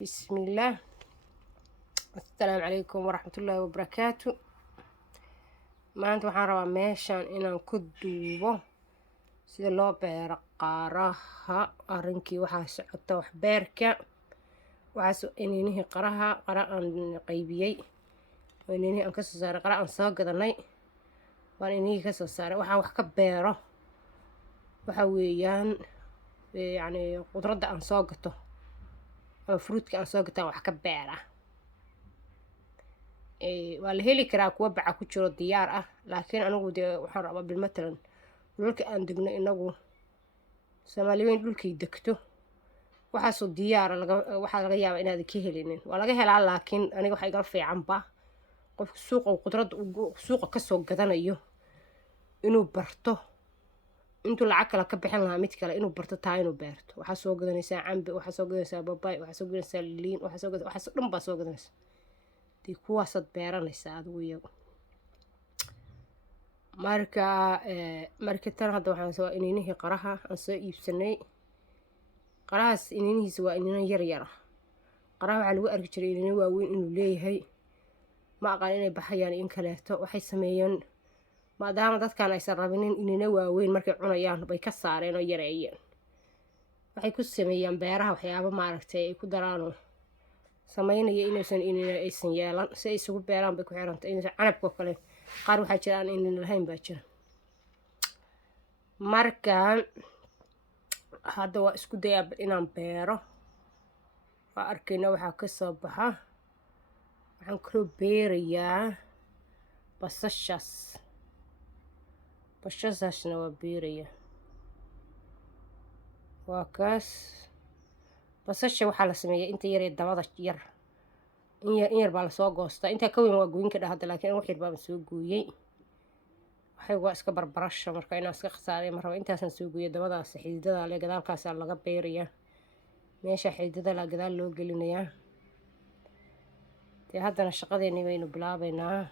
بسم الله. السلام عليكم ورحمة الله وبركاته. maanta waxaan rabaa meeshaan inaan ku duubo sida loo beero qaraha. arrinkii waxaa socota wax beerka, waxaas iniinihii qara aan qaybiyey, iniinihii aan kasoo saaray, qara aan soo gadanay waan iniinihii kasoo saaray. waxaan wax ka beero waxa weeyaan yacni khudradda aan soo gato ama fruitka aan soo gataan wax ka beera. waa la heli karaa kuwa baca ku jiro diyaar ah, laakiin anigu dee waxaan rabaa bilmatalan dhulka aan degno inagu soomaaliyeyn dhulkay degto waxaasoo diyaara waxaa laga yaabaa inaad ka helinin. waa laga helaa, laakiin aniga waxa igala fiicanba qofka suuqa khudradda suuqa kasoo gadanayo inuu barto intuu lacag kale ka bixin lahaa mid kale, inuu barto taa inuu beerto. waxaa soo gadanaysaa cambe, waxaa soo gadanaysaa babay, waxaa soo gadanaysaa liin, waxaas dhan baa soo gadanaysaa, dee kuwaasaad beeranaysaa adigu iyagu. marka tan hadda waxaan iniinihii qaraha aan soo iibsanay. qarahaas iniinihiisa waa iniino yar yar ah. qaraha waxaa lagu arki jiray iniino waaweyn inuu leeyahay, ma aqaan inay baxayaan in kaleeto. waxay sameeyeen maadaama dadkan aysan rabinin iniino waaweyn markay cunayaan bay ka saareen oo yareeyeen. waxay ku sameeyaan beeraha waxyaabo maaragtay ay ku daraanoo samaynaya inaysan iniino aysan yeelan, si ay isugu beeraan bay ku xirantay. inaysan canabkoo kale qaar waxaa jira aan iniino lahayn baa jira. marka hadda waa isku dayaa inaan beero, waa arkayna waxaa kasoo baxa. waxaan kaloo beerayaa basashaasna waa beerayaa. waa kaas basasha waxaa la sameeyaa inta yaree dabada yar in yar baa lasoo goostaa. intaa ka weyn waa gooyin ka dha hadda, laakiin wax yar baan soo gooyey. waxay waa iska barbarasha, marka inaan iska khasaaray ma rabo. intaasaan soo gooyay dabadaas xididada le gadaalkaasaa laga beerayaa. meesha xididada la gadaal loo gelinayaa. dee haddana shaqadeennii baynu bilaabaynaa.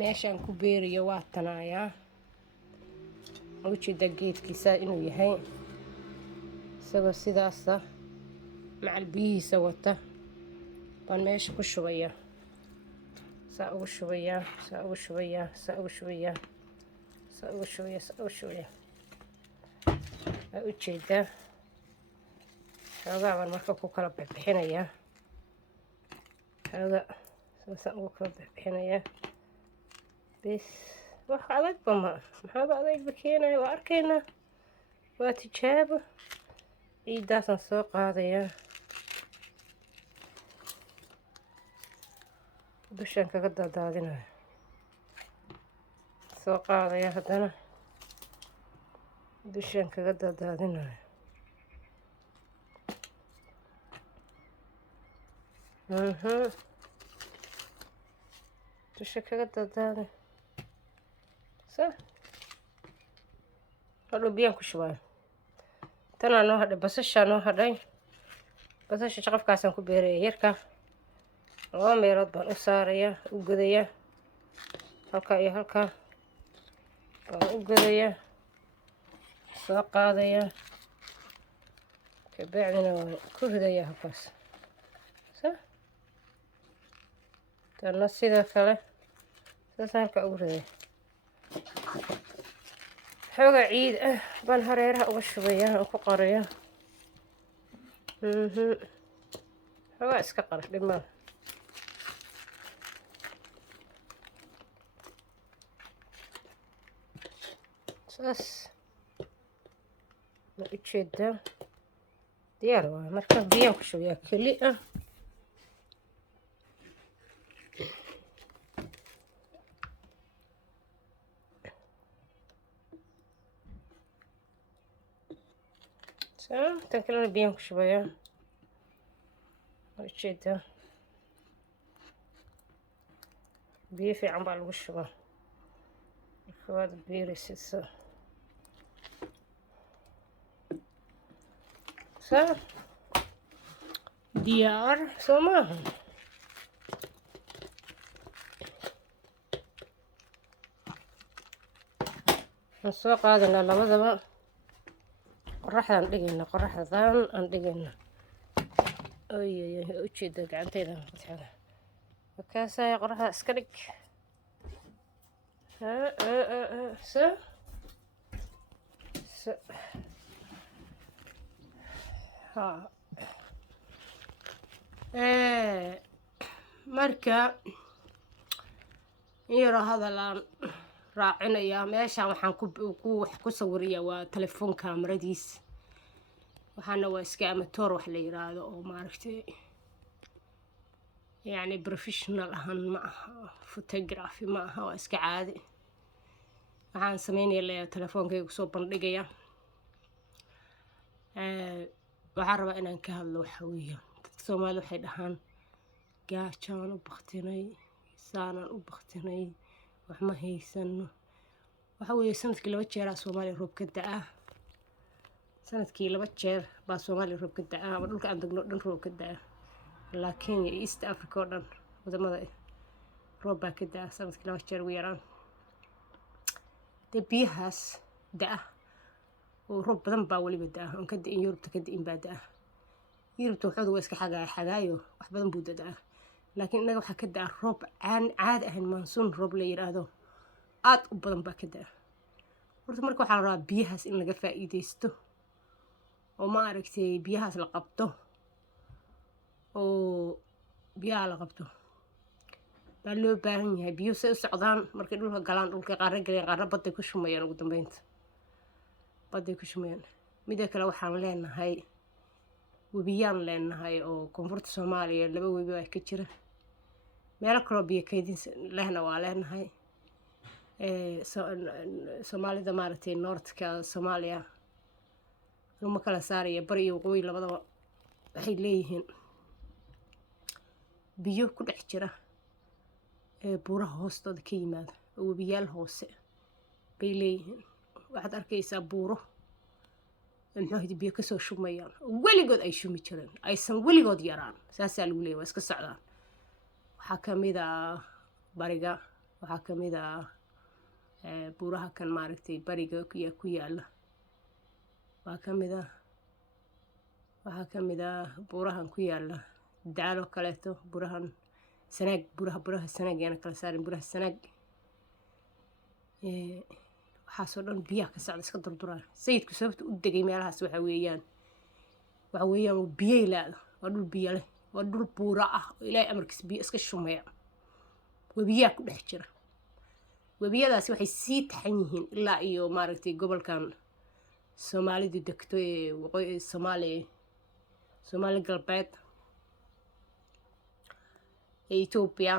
meeshaan ku beerayo waa tanaayaa, ujeeda geedkiisa inuu yahay isagoo sidaasa macal biyihiisa wata baan meesha ku shubayaa. saa ugu shubayaa waa ujeedaa. xoogaa baan marka ku kala bixbixinayaa, xooga saasaan ugu kala bixbixinayaa. bis wax adagba maxaaba adagba keenaya, waa arkaynaa, waa tijaabo. ciiddaasaan soo qaadayaa, dushaan kaga daadaadinaya, soo qaadaya, haddana dushaan kaga daadaadinaya. dusha kaga daadaada hadhow biyaan ku shubaayo. tanaa noo hadhay, basashaa noo hadhay. basasha shaqafkaasaan ku beeraya yarka. 2 meelood baan u saarayaa, u godayaa, halkaa iyo halkaa baan u godayaa, soo qaadayaa, kabacdina waan ku ridayaa halkaas. tanna sidoo kale saasaan halkaa ugu ridaya. xoogaa ciid ah baan hareeraha uga shubayaa, aan ku qarayaa. xoogaa iska qara dhimaan. saas ma ujeedaa, diyaar waa. marka biyaan ku shubayaa keli ah. tan kalena biyaan ku shubayaa, ma ujeedaa. biyo fiican baa lagu shubaa marka waad beeraysid. diyaar soo maaha. waan soo qaadanaa labadaba. qoraxdaan dhigayna qoraxdaan aan dhigayna oy ujeeda gacanteyda fatxada markaasaya qoraxda iska dhig so ha marka yaro hadalaan raacinayaa meeshaan waxaan wax ku sawirayaa waa telefoon kaamaradiis waxaana waa iska amatoor wax la yiraahdo oo maaragtay يعني بروفيشنال ahaan ma aha photography ma aha waa iska caadi waxaan sameynaya telefoonkayga kusoo bandhigaya waxaan rabaa inaan ka hadlo waxa weeyaan dadka Soomaaliyeed waxay dhahaan gaajaan u baqtinay saanan u baqtinay wax ma haysano waxa weeye sanadkii 2 jeer Soomaaliya roob ka da'a sanadkii 2 jeer baa Soomaaliya roob ka da'a ama dhulka aan degno dhan roob ka da'a laakiin East Africa oo dhan wadamada roob baa ka da'a sanadkii 2 jeer ugu yaraan biyahaas da'a oo roob badan baa waliba da'a oo ka da'in Yurubta ka da'in baa da'a Yurubta waxoodu waa iska xagaayo wax badan buu da'a laakiin inaga waxa ka da'a roob caadi ahayn monsoon roob la yiraahdo aad u badan baa ka da'a horta marka waxaa la rabaa biyahaas in laga faa'iideysto oo ma aragtay biyahaas la qabto oo biyaha la qabto baa loo baahan yahay biyo say u socdaan markay dhulka galaan dhulka qaarra galeen qaarra badday ku shumayaan ugu dambeynta badday ku shumayaan midda kale waxaan leenahay webiyaan leenahay oo koonfurta Soomaaliya 2 webi ay ka jira meelo kale biyo kaydin lehna waa leenahay Soomaalida maaragtay North-ka Soomaaliya lama kala saarayo bari iyo waqooyi labadaba waxay leeyihiin biyo ku dhex jira buuraha hoostooda ka yimaada oo webiyaal hoose bay leeyihiin waxaad arkaysaa buuro maxay biyo ka soo shumayaan weligood ay shumi jireen aysan weligood yaraan saasaa lagu leeyahay waa iska socdaan waxaa ka mid ah bariga waxaa ka mid ah buuraha kan maaragtay bariga ku yaala waxaa ka mid ah buurahan ku yaala daalo kaleeto burahan sanaag buraha sanaag yana kala saarin buraha sanaag waxaasoo dhan biyaha ka socda iska durduraan sayidku sababta u degay meelahaas waxa weeyaan biyay laada waa dhul biyo leh waa dhul buura ah oo ilaahay amarkiisa biyo iska shumaya webiyaa ku dhex jira webiyadaasi waxay sii taxan yihiin ilaa iyo maaragtay gobolkan Soomaalidu degto ee waqooyi Soomaali galbeed Ethiopia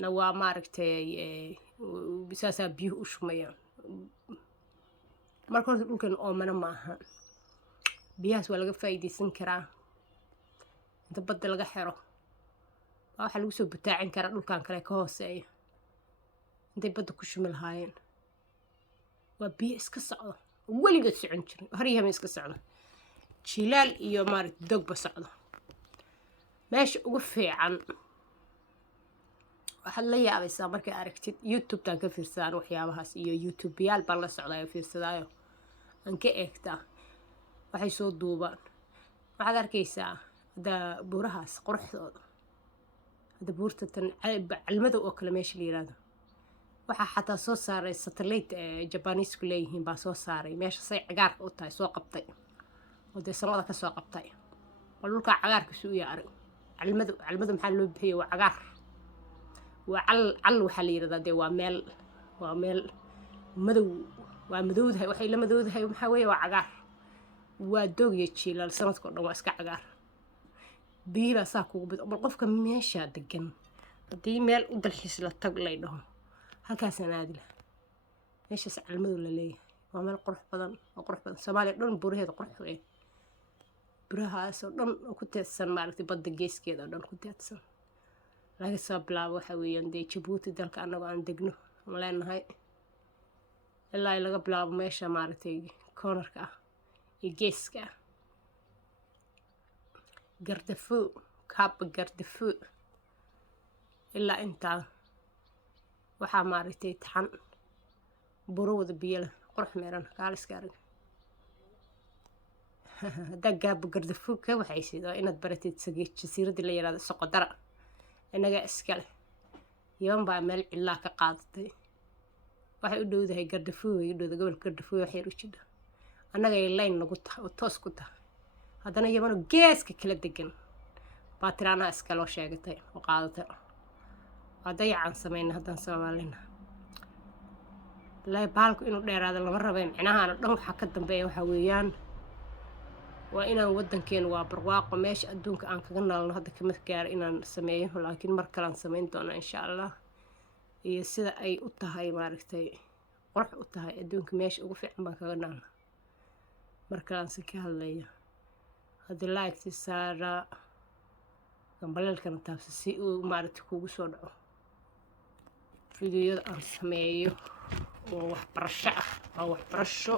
na waa maaragtay bisaasaa biyo u shumayaan marka horta dhulkan oomana ma aha biyahaas waa laga faa'iideysan karaa inta badda laga xiro waxa lagu soo butaacin karaa dhulkan kale ka hooseeya intay badda ku shumi lahaayeen waa biyo iska socda weligood socon jirin haryaha iska socda jilaal iyo maaragtay dogba socda meesha ugu fiican waxaad la yaabaysaa markay aragtid YouTube-taan ka fiirsadaan waxyaabahaas iyo YouTube-yaal baan la socdaa fiirsadaayo aan ka eegtaa waxay soo duubaan waxaad arkaysaa hadda buurahaas quruxdooda hadda buurta tan calmada oo kale meesha la yiraahdo waxaa xataa soo saaray satellite Japanisku leeyihiin baa soo saaray meesha say cagaarka u tahay soo qabtay oo dee samada ka soo qabtay oo dhulka cagaarka suu yaaray calmada maxaa loo bixiyay waa cagaar waa cal waxaa la yiraahdaa dee waa meel madow waa madowdahay waxay la madowdahay maxaa weeye waa cagaar waa doog iyo jiilal sanadka oo dhan waa iska cagaar biyo saa kugu bid bal qofka meesha degan haddii meel u dalxiis la tag lay dhaho halkaasaan aadi lahaa meeshaas calmadu la leeyahay waa meel qurux badan Soomaaliya dhan buuraheeda qurux weyn burahaas oo dhan ku teedsan maaragtay badda geeskeeda oo dhan ku teedsan laga soo bilaabo waxa weeyaan dee Djibouti dalka annaga aan degno aan leenahay ilaa laga bilaabo meesha maaragtay cornerka ah iyo geeska ah Gardafu kaaba Gardafu ilaa intaa waxaa maaragtay taxan buuro wada biyo leh qurux meeran kaaliska arag haddaa gaabo gardafuug ka waxaysid waa inaad baratid jasiiradii la yidhahdo soqodara innagaa iskale yaban baa meel cidlaa ka qaadatay waxay u dhowdahay gardafuug ay u dhowda gobolka gardafuug wax yar u jidha annagay layn nagu tahay oo toos ku tahay haddana yabano geeska kala degan baa tiraanaa iskaloo sheegatay oo qaadatay waa dayacaan samayna haddaan soomaalina ilaahay baalku inuu dheeraado lama rabay micnahaana dhan waxaa ka dambeeya waxaa weeyaan waa inaan waddankeenu waa barwaaqo meesha adduunka aan kaga naalno hadda kama gaaro inaan sameeyo laakiin mar kalean samayn doonaa insha allah iyo sida ay u tahay maaragtay qurux u tahay adduunka meesha ugu fiican baan kaga naalna mar kalean si ka hadlaya haddii laagti saara gambaleelkana taabsa si uu maaragtay kugu soo dhaco fideoyada aan sameeyo oo waxbarasho ah waa waxbarasho